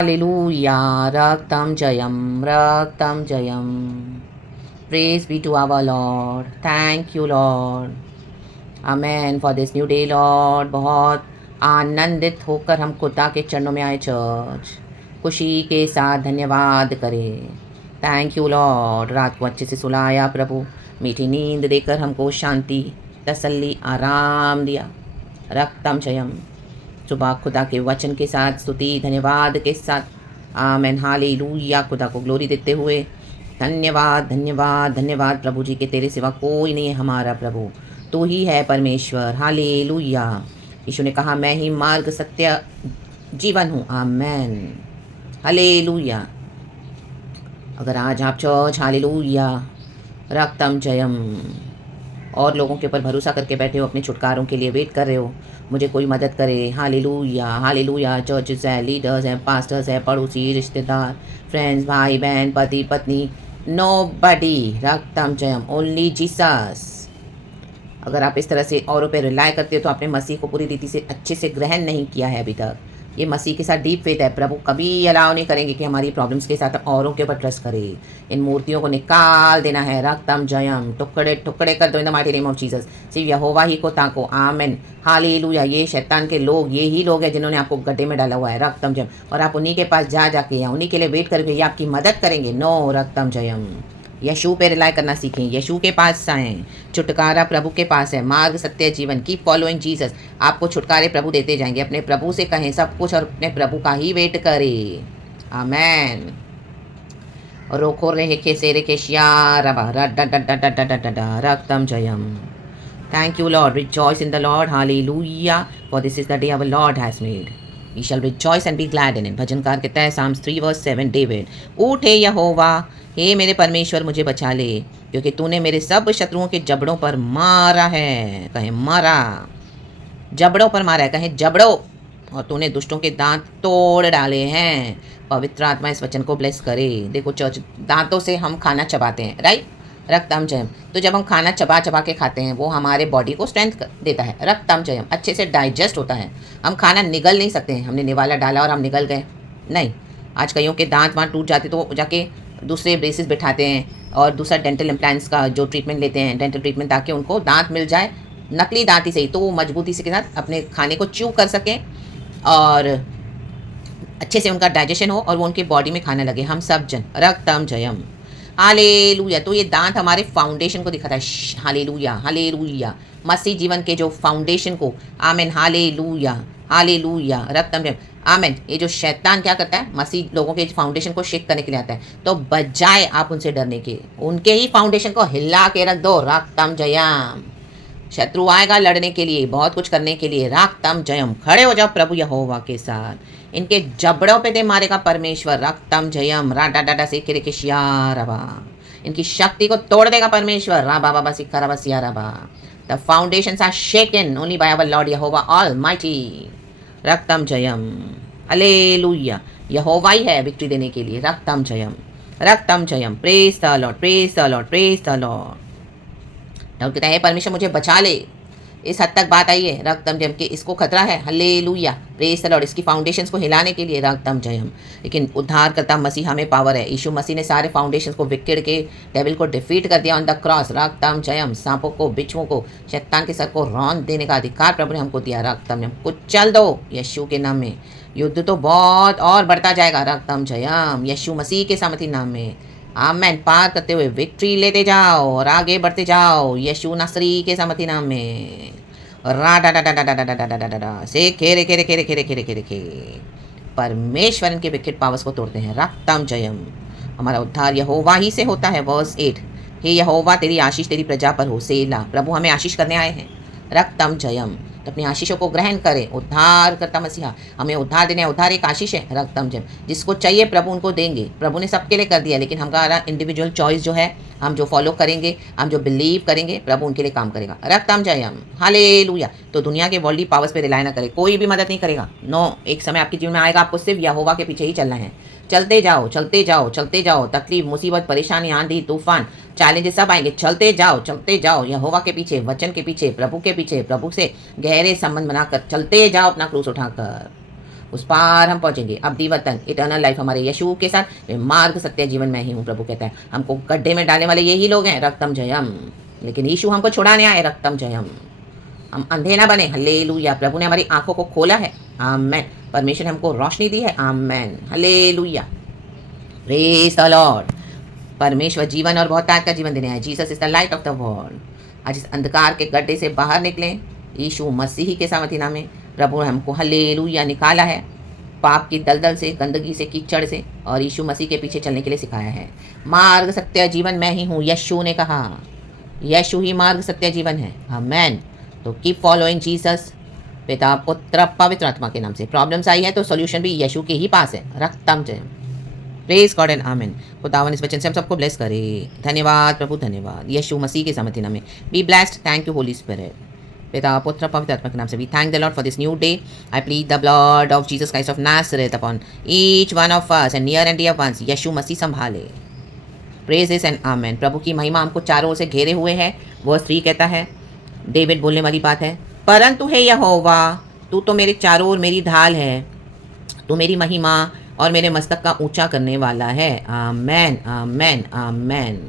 Hallelujah, Raktam Jayam. Praise be to our Lord. Thank you, Lord. Amen for this new day, Lord. बहुत आनंदित होकर हम खुदा के चरणों में आए चर्च, खुशी के साथ धन्यवाद करें। Thank you Lord. रात को अच्छे से सुलाया प्रभु, मीठी नींद देकर हमको शांति, तसल्ली, आराम दिया। रक्तम जयम। सुबह खुदा के वचन के साथ स्तुति धन्यवाद के साथ आमेन हालेलुया खुदा को ग्लोरी देते हुए धन्यवाद धन्यवाद धन्यवाद प्रभु जी के तेरे सिवा कोई नहीं है हमारा प्रभु, तू ही है परमेश्वर। हालेलुया। यीशु ने कहा मैं ही मार्ग सत्य जीवन हूँ। Amen hallelujah. अगर आज आप चर्च हालेलुया रक्तम जयम और लोगों के ऊपर भरोसा करके बैठे हो, अपने छुटकारों के लिए वेट कर रहे हो, मुझे कोई मदद करे। Hallelujah hallelujah. चर्चेस है, लीडर्स हैं, पास्टर्स हैं, पड़ोसी, रिश्तेदार, फ्रेंड्स, भाई बहन, पति पत्नी, नोबडी। रक्तम जयम, ओनली जीसस। अगर आप इस तरह से औरों पे रिलाय करते हो तो आपने मसीह को पूरी रीति से अच्छे से ग्रहण नहीं किया है अभी तक। ये मसीह के साथ डीप फेथ है। प्रभु कभी अलाउ नहीं करेंगे कि हमारी प्रॉब्लम्स के साथ औरों के ऊपर ट्रस्ट करें। इन मूर्तियों को निकाल देना है। रक्तम जयम, टुकड़े टुकड़े कर दो इन the mighty name of Jesus. सिर्फ यहोवा ही को ताको। Amen hallelujah. ये शैतान के लोग, ये ही लोग हैं जिन्होंने आपको गड्ढे में डाला हुआ है। रक्तम जयम। और आप उन्हीं के पास जा जाके या उन्हीं के लिए वेट करके ये आपकी मदद करेंगे। नो रक्तम जयम। यशु पे रिलाय करना सीखें, यशु के पास आएँ। छुटकारा प्रभु के पास है, मार्ग सत्य जीवन। Keep following Jesus. आपको छुटकारे प्रभु देते जाएंगे। अपने प्रभु से कहें सब कुछ और अपने प्रभु का ही वेट करें। आमेन। रोको रहे के सेरे के श्यारबा रक्तम Jayam. Thank you, Lord. Rejoice in the Lord. Hallelujah. For this is the day our Lord has made. We shall rejoice and be glad in it. भजनकार कहता है Psalms 3 verse 7 डेविड, उठ हे यहोवा, हे मेरे परमेश्वर मुझे बचा ले, क्योंकि तूने मेरे सब शत्रुओं के जबड़ों पर मारा है। कहें मारा, जबड़ों पर मारा है। कहें जबड़ों। और तूने दुष्टों के दांत तोड़ डाले हैं। पवित्र आत्मा इस वचन को ब्लेस करे। देखो चर्च, दांतों से हम खाना चबाते हैं, राइट। रक्तम जयम। तो जब हम खाना चबा चबा के खाते हैं वो हमारे बॉडी को स्ट्रेंथ देता है। रक्तम जयम, अच्छे से डाइजेस्ट होता है। हम खाना निगल नहीं सकते हैं, हमने निवाला डाला और हम निगल गए, नहीं। आज कईयों के दांत वाँत टूट जाते तो जाके दूसरे ब्रेसेस बिठाते हैं और दूसरा डेंटल इम्प्लांट्स का जो ट्रीटमेंट लेते हैं, डेंटल ट्रीटमेंट, ताकि उनको दांत मिल जाए, नकली दांत ही सही, तो वो मजबूती से के साथ अपने खाने को च्यू कर सकें और अच्छे से उनका डाइजेशन हो और वो उनके बॉडी में खाने लगे। हम सब जन रक्तम जयम हालेलुया। तो ये दांत हमारे फाउंडेशन को दिखाता है। Hallelujah hallelujah. मसीह जीवन के जो फाउंडेशन को। Amen hallelujah hallelujah. रक्तम जयम। आमेन। ये जो शैतान क्या करता है, मसीह लोगों के फाउंडेशन को शेक करने के लिए आता है, तो बजाय आप उनसे डरने के, उनके ही फाउंडेशन को हिला के रख दो। रक्तम जयम। शत्रु आएगा लड़ने के लिए, बहुत कुछ करने के लिए। रक्तम जयम। खड़े हो जाओ प्रभु यहोवा के साथ। इनके जबड़ों पे दे मारेगा परमेश्वर। रक्तम जयम। राडा डाडा से किरे रबा। इनकी शक्ति को तोड़ देगा परमेश्वर। रा बाबा बसी खरा बसिया रबा। The foundations are shaken only by our Lord यहोवा ऑलमाइटी। रक्तम जयम। हालेलुया। यहोवा ही है विक्ट्री देने के लिए। रक्तम जयम रक्तम जयम। Praise the Lord praise the Lord praise the Lord. डाउट कहता है परमेश्वर मुझे बचा ले। इस हद तक बात आई है। रक्तम जयम के इसको खतरा है। Hallelujah praise the Lord. इसकी फाउंडेशंस को हिलाने के लिए रक्तम जयम। लेकिन उद्धार करता मसीहा में पावर है। यीशु मसीह ने सारे फाउंडेशंस को विकेट के डेविल को डिफीट कर दिया ऑन द क्रॉस। रक्तम जयम। सांपों को, बिच्छुओं को, शैतान के सर को रौंद देने का अधिकार प्रभु ने हमको दिया। रक्तम जयम। कुचल दो यीशु के नाम में। युद्ध तो बहुत और बढ़ता जाएगा। रक्तम जयम। यीशु मसीह के सामर्थी नाम में। आमेन। पार करते हुए विक्ट्री लेते जाओ और आगे बढ़ते जाओ यीशु नासरी के सामर्थी नाम में। रा डा डा डा डा डा डा डा डा डा डा से खेरे खेरे खेरे खेरे खेरे खेरे खे। परमेश्वर इनके विकेट पावर्स को तोड़ते हैं। रक्तम जयम। हमारा उद्धार यहोवा ही से होता है। वर्स 8। हे यहोवा तेरी आशीष तेरी प्रजा पर हो। सेला। प्रभु हमें आशीष करने आए हैं। रक्तम जयम। तो अपनी आशीषों को ग्रहण करें। उद्धार करता मसीहा हमें उद्धार देने। उद्धार एक आशीष है। रक्तम जयम। जिसको चाहिए प्रभु उनको देंगे। प्रभु ने सबके लिए कर दिया, लेकिन हमारा इंडिविजुअल चॉइस जो है, हम जो फॉलो करेंगे, हम जो बिलीव करेंगे, प्रभु उनके लिए काम करेगा। रक्तम जयम। हालेलुया। तो दुनिया के वर्ल्डली पावर्स पे रिलाय ना करें, कोई भी मदद नहीं करेगा। नो। एक समय आपके जीवन में आएगा, आपको सिर्फ यहोवा के पीछे ही चलना है। चलते जाओ चलते जाओ चलते जाओ। तकलीफ, मुसीबत, परेशानी, आंधी, तूफान, चैलेंजेस सब आएंगे। चलते जाओ यहोवा के पीछे, वचन के पीछे, प्रभु के पीछे, प्रभु से गहरे संबंध बनाकर चलते जाओ अपना क्रूस उठाकर। उस पार हम पहुंचेंगे, अब्दी वतन, इटर्नल लाइफ हमारे यीशु के साथ। मैं मार्ग सत्य जीवन मैं ही हूँ, प्रभु कहता है। हमको गड्ढे में डालने वाले यही लोग हैं, रक्तम जयम, लेकिन यीशु हमको छुड़ाने आए, रक्तम जयम। हम अंधे ना बने, हल्लेलुया। प्रभु ने हमारी आंखों को खोला है, आमेन। परमेश्वर ने हमको रोशनी दी है, आमेन, हल्लेलुया, प्रेज द लॉर्ड। परमेश्वर जीवन और बहुतायत का जीवन देने आए। Jesus is the light of the world. आज इस अंधकार के गड्ढे से बाहर निकलें, यीशु मसीह के सामर्थी नाम में। प्रभु ने हमको हल्लेलुया निकाला है, पाप की दलदल से, गंदगी से, कीचड़ से, और यीशु मसीह के पीछे चलने के लिए सिखाया है। मार्ग सत्य जीवन मैं ही हूँ, यीशु ने कहा। यीशु ही मार्ग सत्य जीवन है, आमेन। तो कीप फॉलोइंग जीसस, पिता पुत्र पवित्र आत्मा के नाम से। प्रॉब्लम्स आई है तो सॉल्यूशन भी यीशु के ही पास है, रक्तम जय। प्रेज गॉड एंड आमेन। खुदावन इस वचन से हम सबको ब्लेस करे। धन्यवाद प्रभु, धन्यवाद यीशु मसीह के सामर्थी नाम में। Be blessed, thank you Holy Spirit. पिता पुत्र पवित्र आत्मा के नाम से we thank the Lord for this new day. I plead the blood of Jesus Christ of Nazareth upon each one of us and near and dear ones. यीशु मसीह संभाले। प्रेज इस एंड आमेन। प्रभु की महिमा हमको चारों ओर से घेरे हुए है। वर्स 3 कहता है, डेविड बोलने वाली बात है, परंतु हे यहोवा, तू तो मेरे चारों ओर मेरी ढाल है, तू मेरी महिमा और मेरे मस्तक का ऊंचा करने वाला है, आमेन, आमेन, आमेन।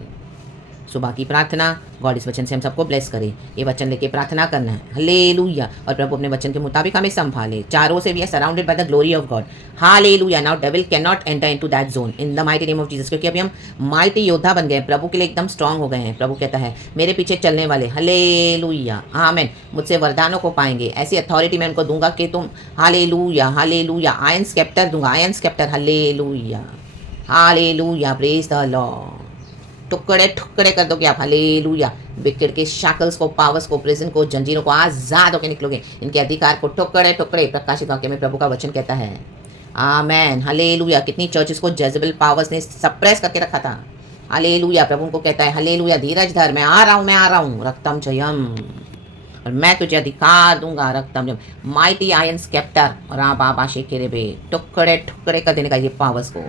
सुबह की प्रार्थना, गॉड इस वचन से हम सबको ब्लेस करे। ये वचन लेके प्रार्थना करना है, हालेलुया। और प्रभु अपने वचन के मुताबिक हमें संभाले। चारों से we are surrounded by the glory of God, hallelujah. Now devil can not enter into that zone in the mighty name of Jesus, क्योंकि अभी हम माइटी योद्धा बन गए हैं, प्रभु के लिए एकदम स्ट्रांग हो गए हैं। प्रभु कहता है, मेरे पीछे चलने वाले, हालेलुया, आमेन, मुझसे वरदानों को पाएंगे। ऐसी अथॉरिटी मैं उनको दूंगा कि तुम, हालेलुया, हालेलुया, आयन स्केप्टर दूंगा, ion sceptre, hallelujah, hallelujah, praise the Lord. टुकड़े टुकड़े कर दोगे आप, हालेलुया। विकेट के शैकल्स को, पावर्स को, प्रिजन को, जंजीरों को आजाद होकर निकलोगे। इनके अधिकार को टुकड़े टुकड़े, प्रकाशित वाक्य में प्रभु का वचन कहता है, आमेन, हालेलुया। कितनी चर्चेस को जेजेबेल पावर्स ने सप्रेस करके रखा था, हालेलुया। प्रभु उनको कहता है, हालेलुया, धीरज धर, मैं आ रहा हूँ, मैं आ रहा हूँ, रक्तम जयम, और मैं तुझे अधिकार दूंगा, रक्तम जयम, माइटी आयन स्केप्टर, और आप आबा शेखेरे बे, टुकड़े टुकड़े कर देने का ये पावर्स को।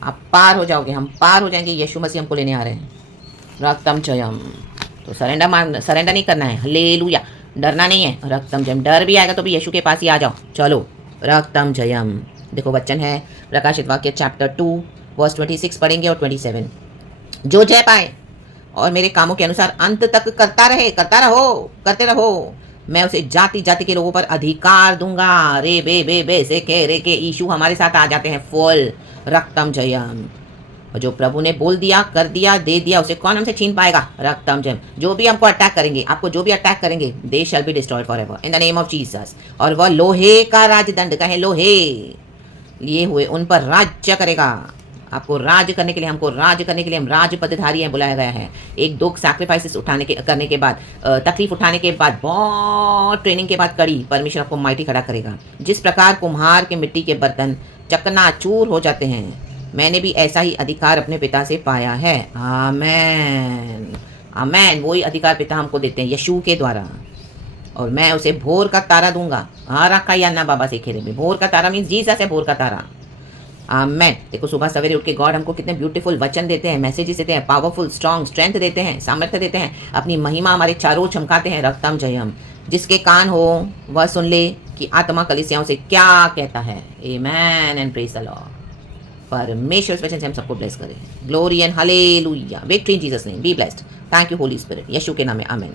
आप पार हो जाओगे, हम पार हो जाएंगे। यीशु मसीह हमको लेने आ रहे हैं, रक्तम जयम। तो सरेंडर नहीं करना है, हालेलुया। डरना नहीं है, रक्तम जयम। डर भी आएगा तो भी यीशु के पास ही आ जाओ, चलो, रक्तम जयम। देखो वचन है प्रकाशित वाक्य चैप्टर 2 वर्स 26 पढ़ेंगे और 27। जो जय पाए और मेरे कामों के अनुसार अंत तक करता रहे, करता रहो, करते रहो, मैं उसे जाति जाति के लोगों पर अधिकार दूंगा। रे बे बे बे से के रे के, यीशु हमारे साथ आ जाते हैं फुल, रक्तम जयम। और जो प्रभु ने बोल दिया, कर दिया, दे दिया, उसे कौन हमसे छीन पाएगा, रक्तम जयम। जो भी हमको अटैक करेंगे, आपको जो भी अटैक करेंगे, they shall be destroyed forever in the name of Jesus. और वह लोहे का राजदंड, कहे लोहे लिए हुए, उन पर राज्य करेगा। आपको राज करने के लिए, हमको राज करने के लिए, हम राज पदधारी हैं, बुलाया गया है। एक दो सैक्रिफाइसेस करने के बाद, तकलीफ उठाने के बाद, बहुत ट्रेनिंग के बाद कड़ी, परमेश्वर आपको माइटी खड़ा करेगा। जिस प्रकार कुम्हार के मिट्टी के बर्तन चकनाचूर हो जाते हैं, मैंने भी ऐसा ही अधिकार अपने पिता से पाया है, आमेन, आमेन। वही अधिकार पिता हमको देते हैं यीशु के द्वारा। और मैं उसे भोर का तारा दूंगा, रखा या ना बाबा से खेरे में। भोर का तारा मीन्स जीसस है, भोर का तारा, आमेन। देखो सुबह सवेरे उठ के गॉड हमको कितने ब्यूटीफुल वचन देते हैं, मैसेजेस देते हैं, पावरफुल स्ट्रॉन्ग स्ट्रेंथ देते हैं, सामर्थ्य देते हैं, अपनी महिमा हमारे चारों चमकाते हैं, रक्तम जयम। जिसके कान हो वह सुन ले कि आत्मा कलीसियाओं से क्या कहता है, amen and praise the Lord. परमेश्वर इस वचन से हम सबको ब्लेस करें। Glory and hallelujah, victory in Jesus name, be blessed. Thank you Holy Spirit, यीशु के नाम में, आमेन।